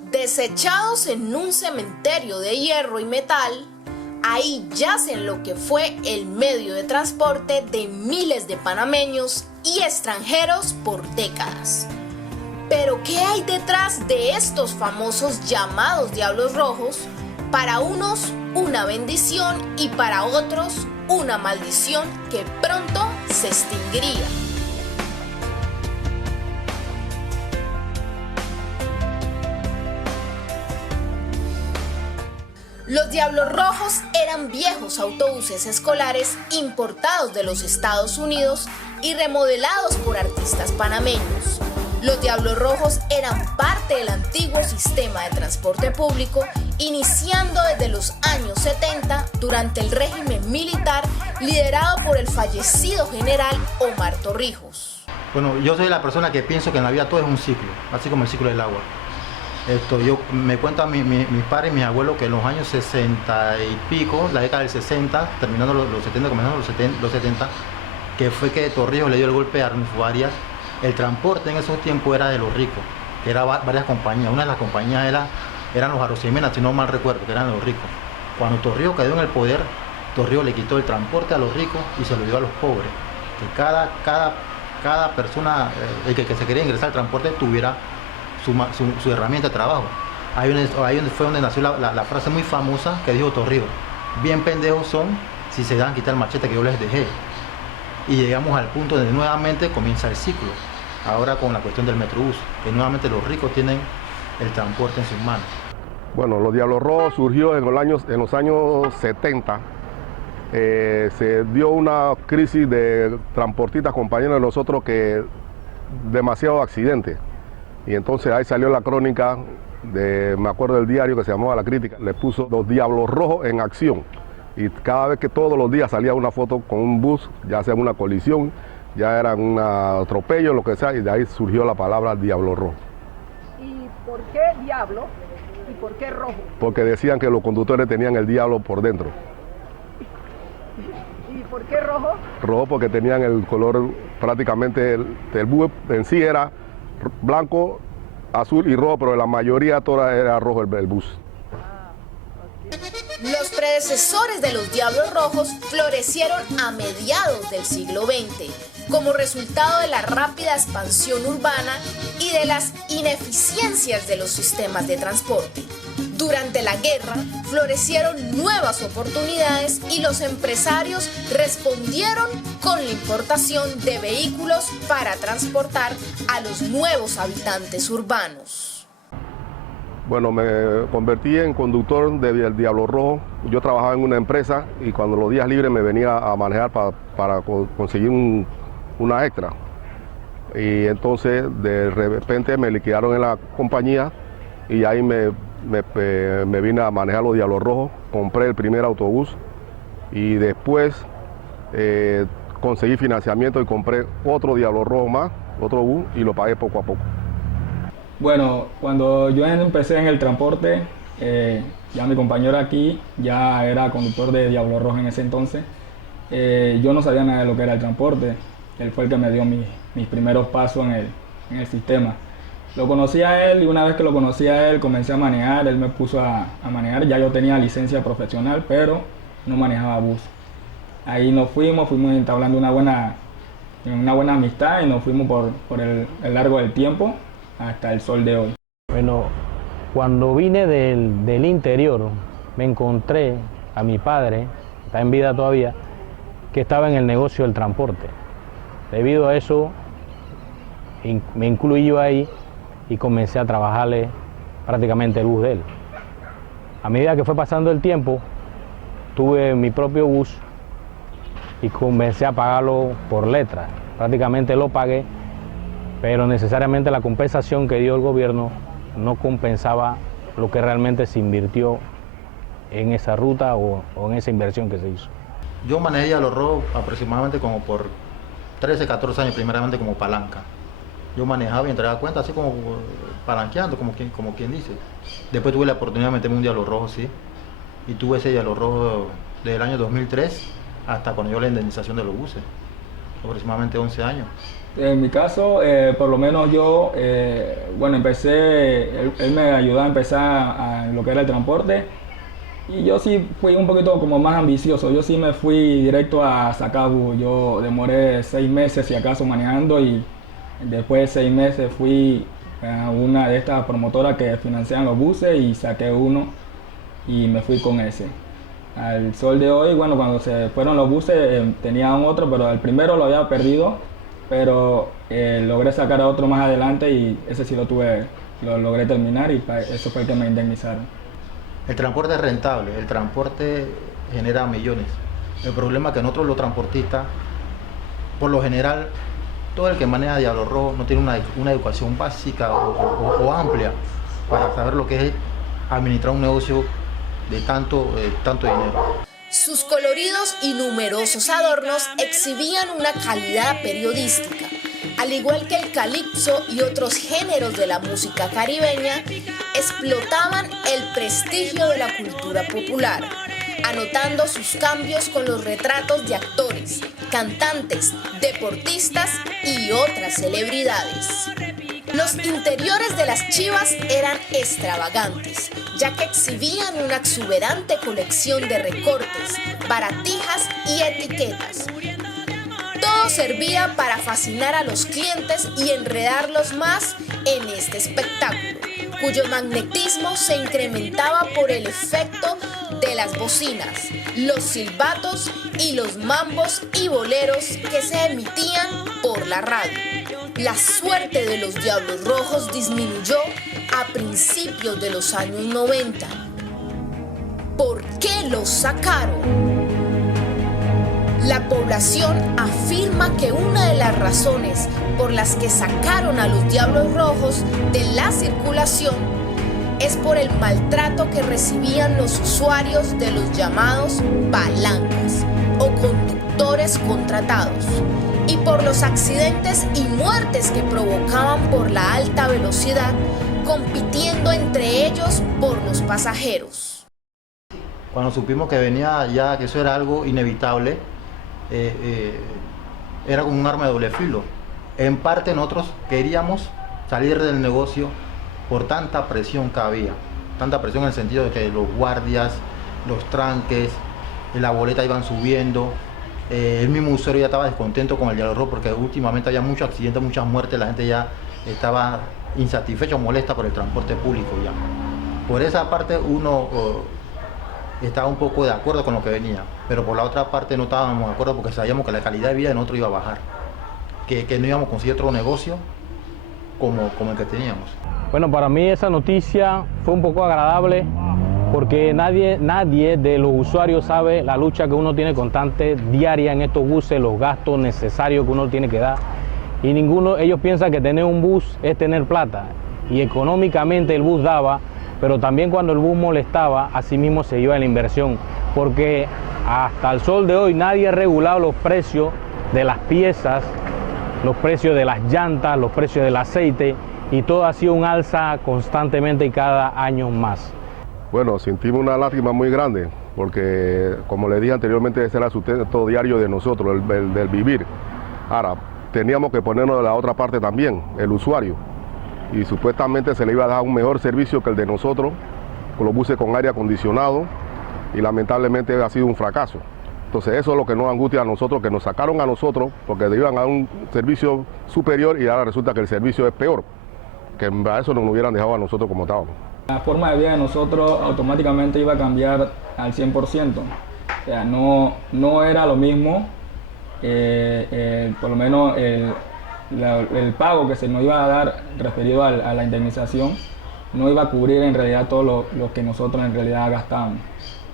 Desechados en un cementerio de hierro y metal, ahí yacen lo que fue el medio de transporte de miles de panameños y extranjeros por décadas. Pero ¿qué hay detrás de estos famosos llamados diablos rojos? Para unos, una bendición y para otros, una maldición que pronto se extinguiría. Los Diablos Rojos eran viejos autobuses escolares importados de los Estados Unidos y remodelados por artistas panameños. Los Diablos Rojos eran parte del antiguo sistema de transporte público, iniciando desde los años 70 durante el régimen militar liderado por el fallecido general Omar Torrijos. Bueno, yo soy la persona que pienso que en la vida todo es un ciclo, así como el ciclo del agua. Me cuentan mis padres y mis abuelos que en los años 60 y pico, la década del 60, terminando los 70, comenzando los 70, que fue que Torrijos le dio el golpe a Arnulfo Arias. El transporte en esos tiempos era de los ricos, que eran varias compañías. Una de las compañías eran los Arosemena, si no mal recuerdo, que eran los ricos. Cuando Torrijos cayó en el poder, Torrijos le quitó el transporte a los ricos y se lo dio a los pobres. Que cada persona que se quería ingresar al transporte tuviera su herramienta de trabajo. Ahí fue donde nació la frase muy famosa que dijo Torrijos: bien pendejos son si se dan quitar el machete que yo les dejé. Y llegamos al punto donde nuevamente comienza el ciclo, ahora con la cuestión del Metrobús, que nuevamente los ricos tienen el transporte en sus manos. Bueno, los Diablos Rojos surgió en los años 70. Se dio una crisis de transportistas compañeros de nosotros, que demasiado accidentes. Y entonces ahí salió la crónica, me acuerdo del diario que se llamaba La Crítica, le puso los Diablos Rojos en acción. Y cada vez que todos los días salía una foto con un bus, ya sea una colisión, ya era un atropello, lo que sea, y de ahí surgió la palabra Diablo Rojo. ¿Y por qué diablo y por qué rojo? Porque decían que los conductores tenían el diablo por dentro. ¿Y por qué rojo? Rojo porque tenían el color, prácticamente el bus en sí era blanco, azul y rojo, pero la mayoría toda era rojo el bus. Los predecesores de los Diablos Rojos florecieron a mediados del siglo XX, como resultado de la rápida expansión urbana y de las ineficiencias de los sistemas de transporte. Durante la guerra, florecieron nuevas oportunidades y los empresarios respondieron con la importación de vehículos para transportar a los nuevos habitantes urbanos. Bueno, me convertí en conductor del Diablo Rojo. Yo trabajaba en una empresa y cuando los días libres me venía a manejar para conseguir una extra. Y entonces de repente me liquidaron en la compañía y ahí me vine a manejar los Diablos Rojos. Compré el primer autobús y después conseguí financiamiento y compré otro Diablo Rojo más, otro bus, y lo pagué poco a poco. Bueno, cuando yo empecé en el transporte, ya mi compañero aquí ya era conductor de Diablo Rojo en ese entonces. Yo no sabía nada de lo que era el transporte. Él fue el que me dio mis primeros pasos en el sistema. Lo conocí a él y una vez que lo conocí a él comencé a manejar. Él me puso a manejar. Ya yo tenía licencia profesional, pero no manejaba bus. Ahí nos fuimos entablando una buena amistad y nos fuimos por el largo del tiempo hasta el sol de hoy. Bueno, cuando vine del interior, me encontré a mi padre, está en vida todavía, que estaba en el negocio del transporte. Debido a eso, me incluí yo ahí y comencé a trabajarle prácticamente el bus de él. A medida que fue pasando el tiempo, tuve mi propio bus y comencé a pagarlo por letra. Prácticamente lo pagué, pero necesariamente la compensación que dio el gobierno no compensaba lo que realmente se invirtió en esa ruta o en esa inversión que se hizo. Yo manejé Diablos Rojos aproximadamente como por 13, 14 años, primeramente como palanca. Yo manejaba y entregaba cuenta así como palanqueando, como quien dice. Después tuve la oportunidad de meterme un Diablo Rojo, sí. Y tuve ese Diablo Rojo desde el año 2003 hasta cuando yo la indemnización de los buses. aproximadamente 11 años. En mi caso, por lo menos yo, bueno, él me ayudó a empezar a lo que era el transporte y yo sí fui un poquito como más ambicioso, yo sí me fui directo a sacar bus, yo demoré 6 meses si acaso manejando y después de 6 meses fui a una de estas promotoras que financian los buses y saqué uno y me fui con ese. Al sol de hoy, bueno, cuando se fueron los buses tenía un otro, pero el primero lo había perdido, pero logré sacar a otro más adelante y ese sí lo logré terminar y eso fue el que me indemnizaron. El transporte es rentable, el transporte genera millones. El problema es que nosotros los transportistas, por lo general, todo el que maneja Diablo Rojo no tiene una educación básica o amplia para saber lo que es administrar un negocio de tanto dinero. Sus coloridos y numerosos adornos exhibían una calidad periodística, al igual que el calipso y otros géneros de la música caribeña, explotaban el prestigio de la cultura popular, anotando sus cambios con los retratos de actores, cantantes, deportistas y otras celebridades. Los interiores de las chivas eran extravagantes, ya que exhibían una exuberante colección de recortes, baratijas y etiquetas. Todo servía para fascinar a los clientes y enredarlos más en este espectáculo, cuyo magnetismo se incrementaba por el efecto de las bocinas, los silbatos y los mambos y boleros que se emitían por la radio. La suerte de los Diablos Rojos disminuyó a principios de los años 90. ¿Por qué los sacaron? La población afirma que una de las razones por las que sacaron a los Diablos Rojos de la circulación es por el maltrato que recibían los usuarios de los llamados palancas o conductores contratados y por los accidentes y muertes que provocaban por la alta velocidad, compitiendo entre ellos por los pasajeros. Cuando supimos que venía ya, que eso era algo inevitable, era como un arma de doble filo. En parte nosotros queríamos salir del negocio por tanta presión que había, tanta presión en el sentido de que los guardias, los tranques, la boleta iban subiendo, el mismo usuario ya estaba descontento con el Diablo Rojo porque últimamente había muchos accidentes, muchas muertes, la gente ya estaba insatisfecha o molesta por el transporte público ya. Por esa parte uno estaba un poco de acuerdo con lo que venía, pero por la otra parte no estábamos de acuerdo porque sabíamos que la calidad de vida de nosotros iba a bajar, que no íbamos a conseguir otro negocio como el que teníamos. Bueno, para mí esa noticia fue un poco agradable porque nadie de los usuarios sabe la lucha que uno tiene constante, diaria en estos buses, los gastos necesarios que uno tiene que dar. Y ellos piensan que tener un bus es tener plata. Y económicamente el bus daba, pero también cuando el bus molestaba, así mismo se iba la inversión. Porque hasta el sol de hoy nadie ha regulado los precios de las piezas, los precios de las llantas, los precios del aceite, y todo ha sido un alza constantemente y cada año más. Bueno, sentimos una lástima muy grande, porque como le dije anteriormente, ese era el sustento diario de nosotros, el del vivir. Ahora, teníamos que ponernos de la otra parte también, el usuario, y supuestamente se le iba a dar un mejor servicio que el de nosotros, con los buses con aire acondicionado, y lamentablemente ha sido un fracaso. Entonces eso es lo que nos angustia a nosotros, que nos sacaron a nosotros, porque iban a un servicio superior y ahora resulta que el servicio es peor, que a eso nos hubieran dejado a nosotros como estábamos. La forma de vida de nosotros automáticamente iba a cambiar al 100%. O sea, no era lo mismo, por lo menos el pago que se nos iba a dar referido a la indemnización no iba a cubrir en realidad todo lo que nosotros en realidad gastábamos.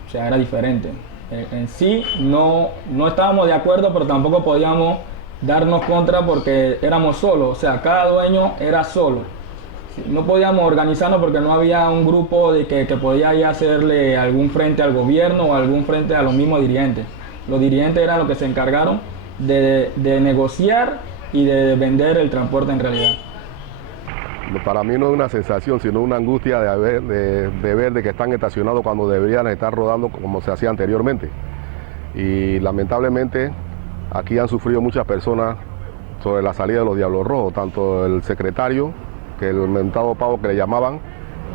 O sea, era diferente. En sí no estábamos de acuerdo, pero tampoco podíamos darnos contra porque éramos solos. O sea, cada dueño era solo. No podíamos organizarnos porque no había un grupo que podía ir a hacerle algún frente al gobierno o algún frente a los mismos dirigentes. Los dirigentes eran los que se encargaron de negociar y de vender el transporte en realidad. Para mí no es una sensación, sino una angustia de ver de que están estacionados cuando deberían estar rodando como se hacía anteriormente. Y lamentablemente Aquí han sufrido muchas personas sobre la salida de los Diablos Rojos, tanto el secretario, que el mentado pavo que le llamaban,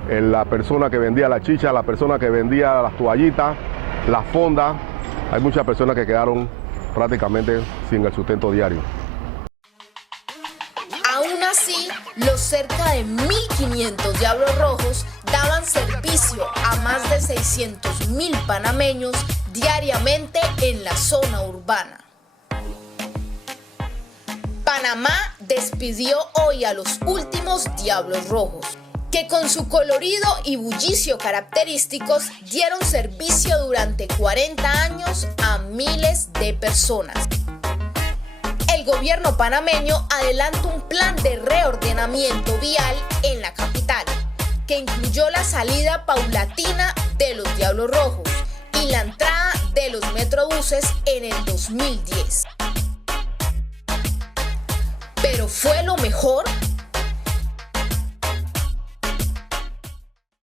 la persona que vendía la chicha, la persona que vendía las toallitas, las fondas. Hay muchas personas que quedaron prácticamente sin el sustento diario. Aún así, los cerca de 1.500 Diablos Rojos daban servicio a más de 600.000 panameños diariamente en la zona urbana. Panamá despidió hoy a los últimos Diablos Rojos, que con su colorido y bullicio característicos dieron servicio durante 40 años a miles de personas. El gobierno panameño adelanta un plan de reordenamiento vial en la capital, que incluyó la salida paulatina de los Diablos Rojos y la entrada de los metrobuses en el 2010. ¿Pero fue lo mejor?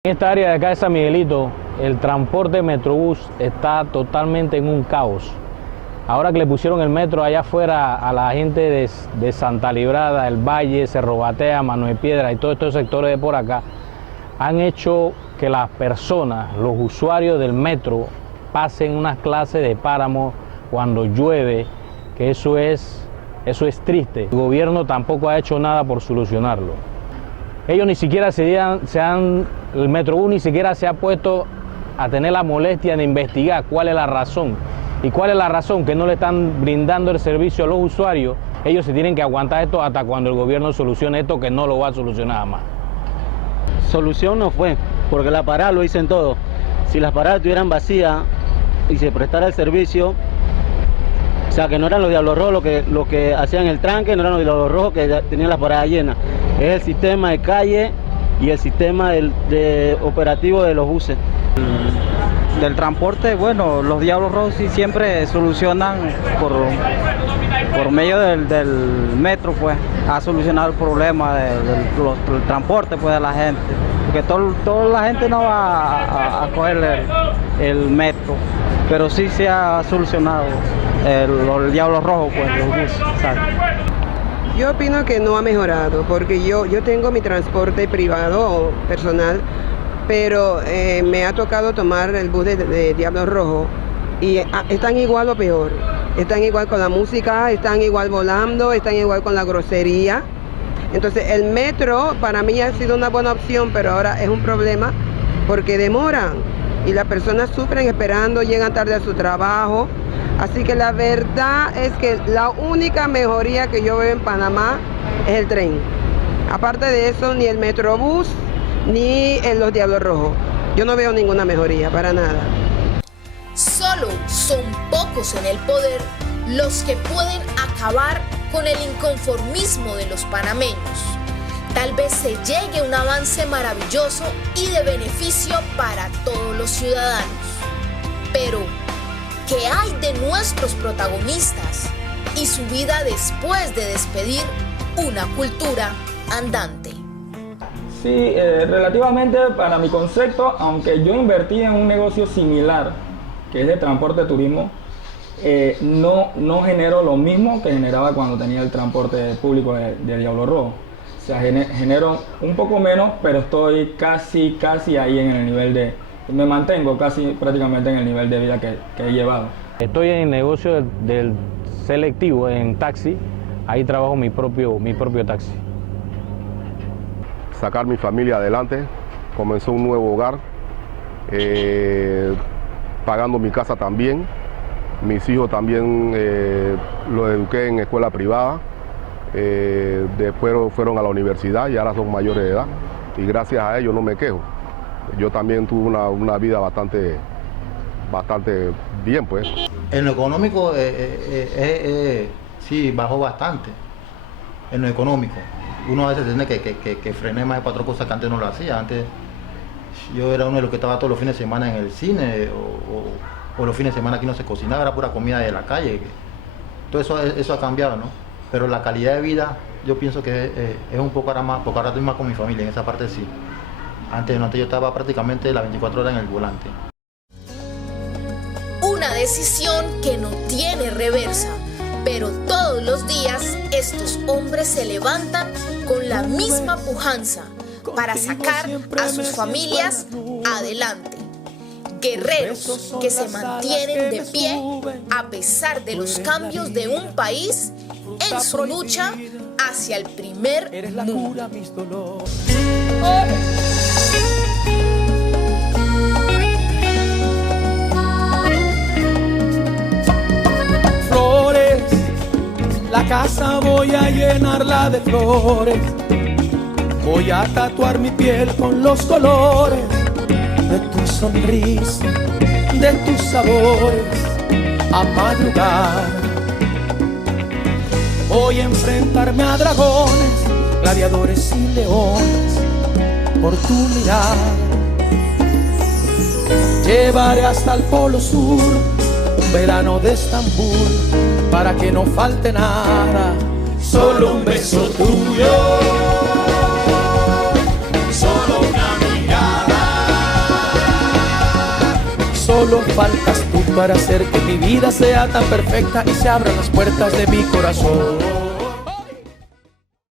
En esta área de acá de San Miguelito, el transporte metrobús está totalmente en un caos. Ahora que le pusieron el metro allá afuera a la gente de Santa Librada, El Valle, Cerro Batea, Manuel Piedra y todos estos sectores de por acá, han hecho que las personas, los usuarios del metro, pasen unas clases de páramo cuando llueve, que eso es triste. El gobierno tampoco ha hecho nada por solucionarlo. Ellos ni siquiera el Metrobús ni siquiera se ha puesto a tener la molestia de investigar cuál es la razón. ¿Y cuál es la razón? Que no le están brindando el servicio a los usuarios. Ellos se tienen que aguantar esto hasta cuando el gobierno solucione esto, que no lo va a solucionar más. Solución no fue, porque las paradas lo dicen todo. Si las paradas estuvieran vacías y se prestara el servicio, o sea, que no eran los Diablos Rojos los que hacían el tranque, no eran los Diablos Rojos que tenían las paradas llenas. Es el sistema de calle y el sistema de operativo de los buses. Del transporte, bueno, los Diablos Rojos sí siempre solucionan por medio del metro, pues, ha solucionado el problema del transporte, pues, de la gente. Porque toda la gente no va a coger el metro, pero sí se ha solucionado los Diablos Rojos, pues, los buses, ¿sabes? Yo opino que no ha mejorado, porque yo tengo mi transporte privado personal, pero me ha tocado tomar el bus de Diablos Rojos y están igual o peor. Están igual con la música, están igual volando, están igual con la grosería. Entonces el metro para mí ha sido una buena opción, pero ahora es un problema porque demoran y las personas sufren esperando, llegan tarde a su trabajo. Así que la verdad es que la única mejoría que yo veo en Panamá es el tren. Aparte de eso, ni el metrobús ni en los Diablos Rojos. Yo no veo ninguna mejoría, para nada. Solo son pocos en el poder los que pueden acabar con el inconformismo de los panameños. Tal vez se llegue a un avance maravilloso y de beneficio para todos los ciudadanos. Pero, ¿qué hay de nuestros protagonistas y su vida después de despedir una cultura andante? Sí, relativamente para mi concepto, aunque yo invertí en un negocio similar, que es de transporte turismo, no genero lo mismo que generaba cuando tenía el transporte público de Diablos Rojos. O sea, genero un poco menos, pero estoy casi ahí en el nivel me mantengo casi prácticamente en el nivel de vida que he llevado. Estoy en el negocio del selectivo, en taxi, ahí trabajo mi propio taxi. Sacar mi familia adelante, comenzó un nuevo hogar, pagando mi casa también. Mis hijos también los eduqué en escuela privada, después fueron a la universidad y ahora son mayores de edad y gracias a ellos no me quejo. Yo también tuve una vida bastante bien, pues. En lo económico sí bajó bastante, en lo económico. Uno a veces tiene que frenar más para otras cosas que antes no lo hacía. Antes yo era uno de los que estaba todos los fines de semana en el cine o los fines de semana aquí no se cocinaba, era pura comida de la calle. Todo eso ha cambiado, ¿no? Pero la calidad de vida yo pienso que es un poco ahora más, porque ahora estoy más con mi familia, en esa parte sí. Antes yo estaba prácticamente las 24 horas en el volante. Una decisión que no tiene reversa, Pero todos los días estos hombres se levantan con la misma pujanza para sacar a sus familias adelante. Guerreros que se mantienen de pie a pesar de los cambios de un país en su lucha hacia el primer mundo. Flores, la casa voy a llenarla de flores. Voy a tatuar mi piel con los colores de tu sonrisa, de tus sabores, a madrugar. Voy a enfrentarme a dragones, gladiadores y leones, por tu mirar. Llevaré hasta el polo sur un verano de Estambul, para que no falte nada, solo un beso tuyo. Solo faltas tú para hacer que mi vida sea tan perfecta y se abran las puertas de mi corazón.